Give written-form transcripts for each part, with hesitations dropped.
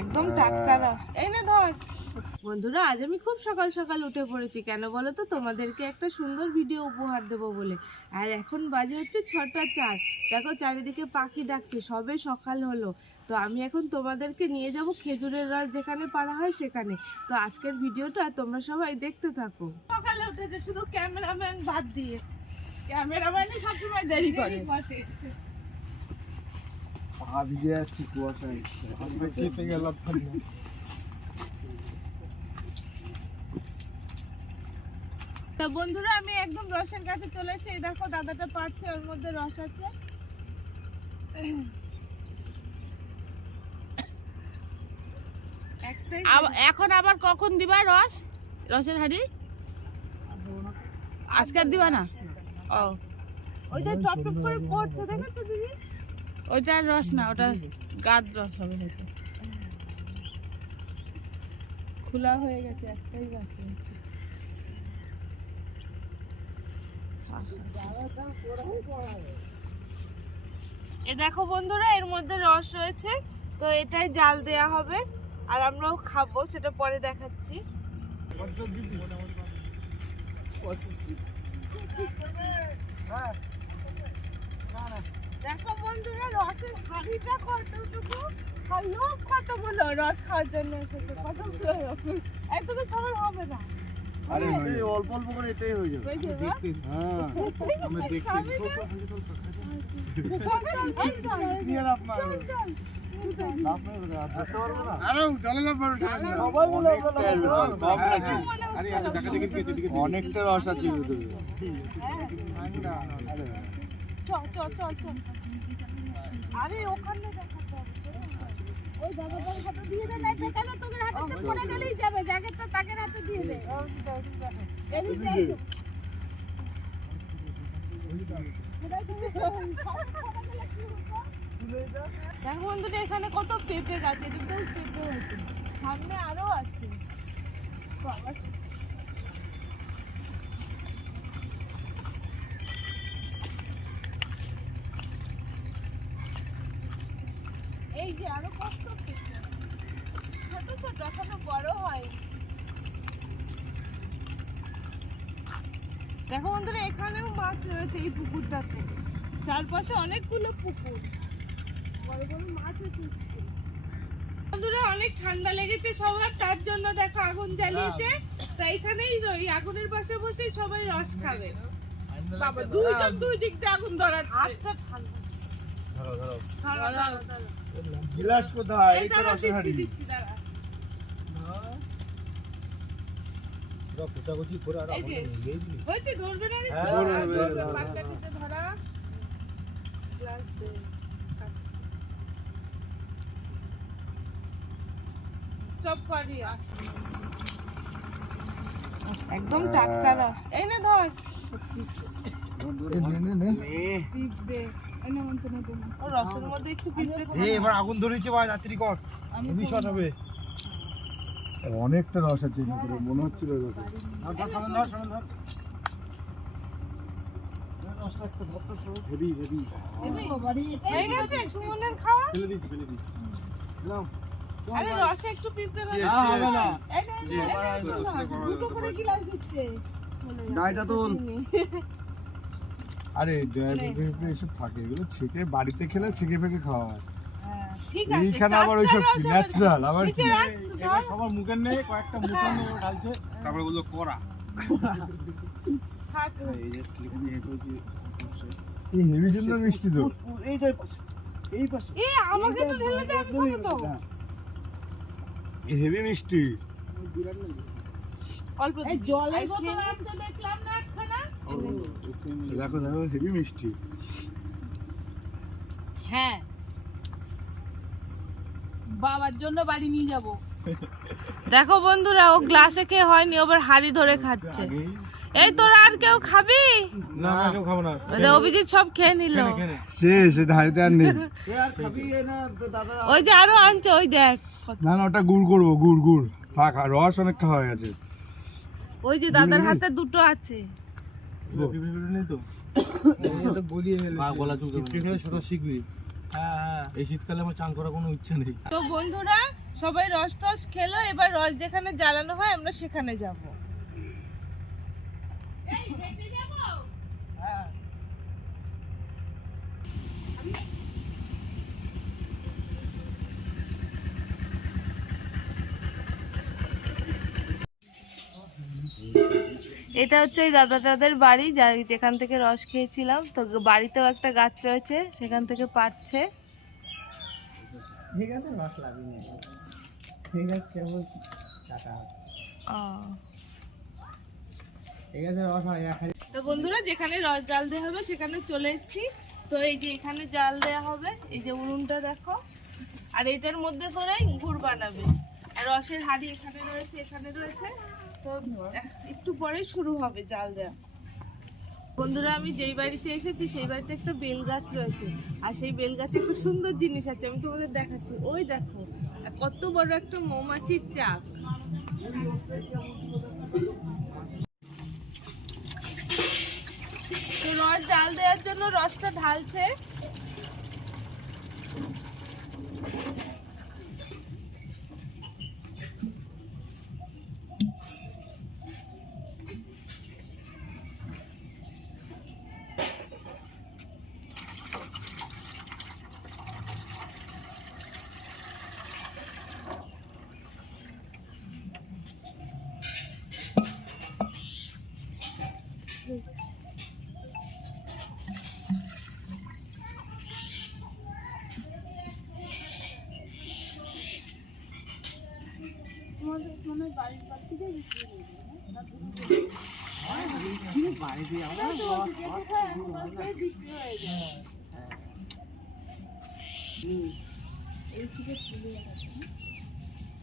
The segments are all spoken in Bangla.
একদম টাটকা রস। এই না ধর। বন্ধুরা, আজ আমি খুব সকাল সকাল উঠে পড়েছি। কেন বলো তো? তোমাদেরকে একটা সুন্দর ভিডিও উপহার দেবো বলে। আর এখন বাজে হচ্ছে 6টা 4। দেখো চারিদিকে পাখি ডাকছে, সবে সকাল হলো। তো আমি এখন তোমাদেরকে নিয়ে যাব খেজুরের রস যেখানে পাড়া হয় সেখানে। তো আজকের ভিডিওটা তোমরা সবাই দেখতে থাকো। সকালে উঠেছে শুধু ক্যামেরাম্যান বাদ দিয়ে। ক্যামেরাম্যানই সবসময় দেরি করে। ভিজে যাচ্ছি কুয়াশায়, চেপে গেলাম। তো বন্ধুরা, আমি একদম রসের কাছে চলে এসেছি। এই দেখো দাদাটা পাচ্ছে, ওর মধ্যে রস আছে। এখন আবার কখন দিবা রস? রসের হাঁড়ি আজকে দিবা না? ও, ওইটা টপ টপ করে পড়ছে, দেখেছো দিদি? ওইটা রস না, ওটা গাদ রস হবে হয়তো। খোলা হয়ে গেছে, একটাই বাকি আছে। এ দেখো বন্ধুরা, এর মধ্যে রস রয়েছে। তো এটাই জাল দেয়া হবে, আর আমরাও খাবো, সেটা পরে দেখাচ্ছি। দেখো বন্ধুরা, রসের হাঁড়িটা কতটুকু, আর লোক কতগুলো রস খাওয়ার জন্য এসেছে। কতগুলো লোক, এত তো সবার হবে না। আরে অল্প অল্প করে এতেই হয়ে যাবে। হ্যাঁ, আমরা দেখতেছি। অনেকটা রস আছে ভিতরে। আরে ওখানে দেখাতে হবে, ওই দাদাটার হাতে দিয়ে দে, না বেকার তোকে হাতে পড়ে গেলেই যাবে। জ্যাকেটটা তাকে হাতে দিয়ে দে। দেখো বন্ধুরা, এখানে কত পেঁপে গাছ, এদিকটাও পেঁপে হয়েছে, সামনে আরো আছে। এই যে আরো কত পেঁপে, ছোট ছোট, এখনো বড় হয়। দেখো বন্ধুরা, এখানেও মাছ রয়েছে এই পুকুরটাতে। চারপাশে অনেকগুলো পুকুর, বড় বড় মাছ আছে। বন্ধুরা, অনেক ঠান্ডা লেগেছে সবার, তার জন্য দেখো আগুন জ্বালিয়েছে। তাই এখানেই রই, আগুনের পাশে বসে সবাই রস খাবে। বাবা, দুইজন দুই দিক দিয়ে আগুন ধরাচ্ছে। আচ্ছা, ঠান্ডা গিলাস কোথায়? এই তো রসের হাঁড়ি দিচ্ছি, দাঁড়া। কোচাকুচি করে আর হয়েছে, ধরবে না? বাচ্চাটিতে ধরা গ্লাস দে, কাছে স্টপ করি। একদম টাটকা রস। এই না ধর, টিপ দে। ও রসের মধ্যে একটু পিঁপড়ে। এবার আগুন ধরেছে ভাই, রাত্রি কর ভীষণ হবে। অনেকটা রস আছে ভিতরে, মনে হচ্ছিল রসটা একটা ধরতে হেভি হেভি হয়ে গেছে সুমনের খাওয়া। ফেলে দিচ্ছি নাও। আরে রসে একটু পিঁপড়ে লাগে না। দুটো করে গ্লাস দিচ্ছে। ডাইটা তোল। আরে এসব থাকে, এগুলো ছেঁকে বাড়িতে খেলে ছেঁকে ফেঁকে খাওয়া হয়। ঠিক আছে, এইখানে আবার ওইসব ন্যাচারাল, আবার কি এবার সবার মুখের নেই, কয়েকটা মুখের নেই ঢালছে, তারপরে বললো করা। থাক। এই হেভি সুন্দর মিষ্টি তো। এই পাশে এ আমাকে তো ঢেলে দে, একদম তো এই হেভি মিষ্টি। অল্প এই জলের বোতল আনতে দেখলাম না একখানা। দেখো দেখো হেভি মিষ্টি। হ্যাঁ, বাবার জন্য বাড়ি নিয়ে যাব। দেখো বন্ধুরা, ও গ্লাসে খেয়ে হয়নি, আবার হাড়ি ধরে খাচ্ছে। এই তোরা আর কেউ খাবি? না না, কেউ খাবো না। অভিজিৎ সব খেয়ে নিল। শেষ, ধারিতে আর নেই। ওই যে আরো আনছে, ওই দেখ। না না, ওটা গুড় করবো, গুড় গুড় থাক, আর রস অনেক খাওয়া হয়ে গেছে। ওই যে দাদার হাতে দুটো আছে। নেই তো, বলিয়ে ফেলেছে। শিখবি। এই শীতকালে আমার চান করার কোনো ইচ্ছা নেই। তো বন্ধুরা সবাই রস টস খেলো, এবার রস যেখানে জ্বালানো হয় আমরা সেখানে যাব। এটা হচ্ছে ওই দাদাটাদের বাড়ি যেখান থেকে রস খেয়েছিলাম। তো বাড়িতেও একটা গাছ রয়েছে, সেখান থেকে পাচ্ছে। ঠিক আছে, রস লাগেনি, ঠিক আছে, কেবল টাকা ঠিক আছে, রস হয়। তো বন্ধুরা যেখানে রস জাল দেওয়া হবে সেখানে চলে এসেছি। তো এই যে এখানে জাল দেওয়া হবে, এই যে উনুনটা দেখো, আর এটার মধ্যে করেই গুড় বানাবে। আর রসের হাঁড়ি এখানে রয়েছে, এখানে রয়েছে। তো একটু পরেই শুরু হবে জাল দেওয়া। বন্ধুরা আমি যেই বাড়িতে এসেছি সেই বাড়িতে একটা বেল গাছ রয়েছে, আর সেই বেল গাছে একটা সুন্দর জিনিস আছে, আমি তোমাদের দেখাচ্ছি। ওই দেখো কত বড় একটা মৌমাছির চাক। তো রস জাল দেওয়ার জন্য রসটা ঢালছে।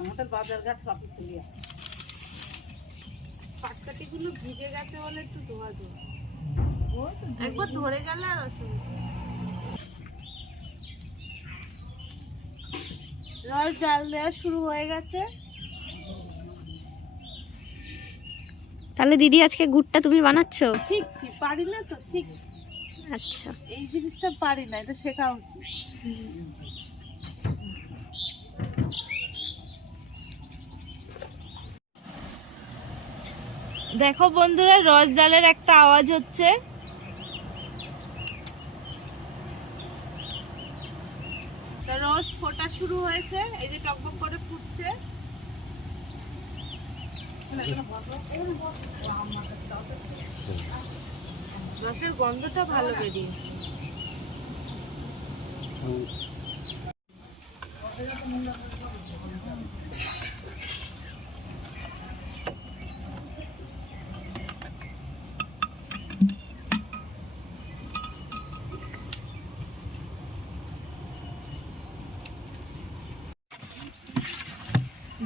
আমাদের বাজার গাছ পাতি তুলিয়া পাটকাঠিগুলো ভিজে গেছে বলে একটু ধোয়া ধোয়া, একবার ধরে গেলে আর অসুবিধা। রস জাল দেওয়া শুরু হয়ে গেছে। তাহলে দিদি আজকে গুড়টা তুমি বানাচ্ছো? শিখছি, পারি না তো শিখছি। আচ্ছা, এই জিনিসটা পারি না, এটা শেখা উচিত। দেখো বন্ধুরা রস জালের একটা আওয়াজ হচ্ছে। রস ফোটা শুরু হয়েছে, এই যে টকবক করে ফুটছে। রসের গন্ধটা ভালো বেরিয়েছে।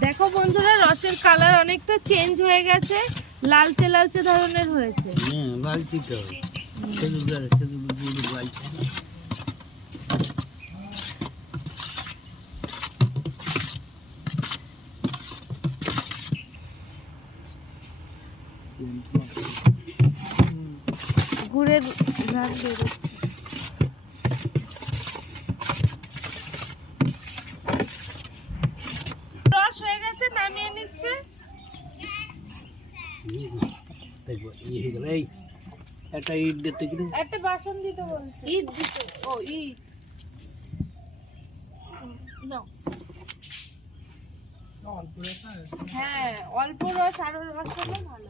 দেখো বন্ধুরা রসের কালার অনেকটা চেঞ্জ হয়ে গেছে, লালচে লালচে ধরনের হয়েছে। গুড়ের ঘ্রাণ বেরোচ্ছে। রস হয়ে গেছে, নামিয়ে নিচ্ছে। একটা ইট দিতে গেলে একটা বাসন দিতে বলছে, ইট দিতে। ও ইট নাও। হ্যাঁ অল্প রস, আরো রস হলে ভালো।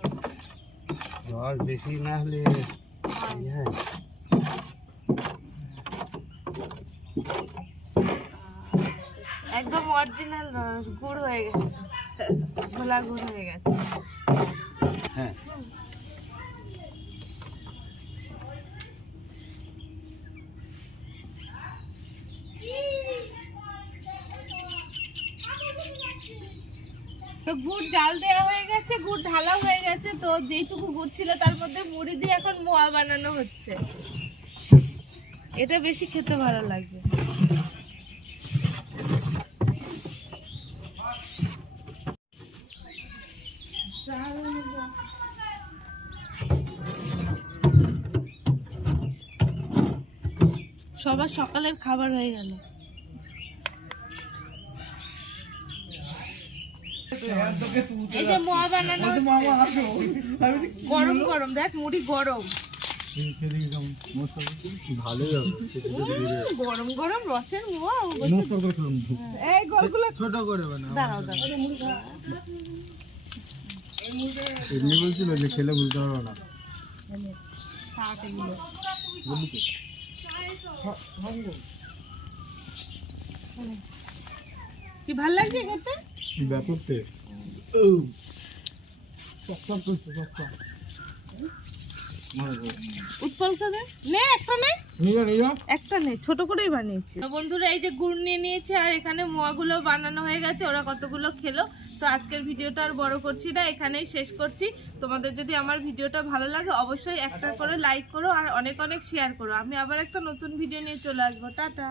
রস বেশি না হলে একদম অরিজিনাল রস, গুড় হয়ে গেছে, ঝোলা গুড় হয়ে গেছে। হ্যাঁ তো গুড় জাল দেওয়া হয়ে গেছে, গুড় ঢালা হয়ে গেছে। তো যেইটুকু গুড় ছিল তার মধ্যে মুড়ি দিয়ে এখন মোয়া বানানো হচ্ছে। এটা বেশি খেতে ভালো লাগবে। সবার সকালের খাবার হয়ে গেল। এই যে মোয়া বানানো গরম গরম, দেখ মুড়ি গরম, ভালোই হবে গরম গরম রসের মোয়া। এই গোলগুলো ছোট করে বানাও। দাঁড়াও দাঁড়াও, এমনি বলছিল যে খেলে বুঝতে পারবো না। কি ভাল লাগছে খেতে? ব্যাপক টেস্ট। উৎপল খাবে নে, একটা নে, একটা নে, ছোট করেই বানিয়েছি। তো বন্ধুরা এই যে গুড় নিয়ে নিয়েছে আর এখানে মোয়াগুলো বানানো হয়ে গেছে, ওরা কতগুলো খেলো। তো আজকের ভিডিওটা আর বড় করছি না, এখানেই শেষ করছি। তোমাদের যদি আমার ভিডিওটা ভালো লাগে অবশ্যই একটা করে লাইক করো আর অনেক অনেক শেয়ার করো। আমি আবার একটা নতুন ভিডিও নিয়ে চলে আসবো। টাটা।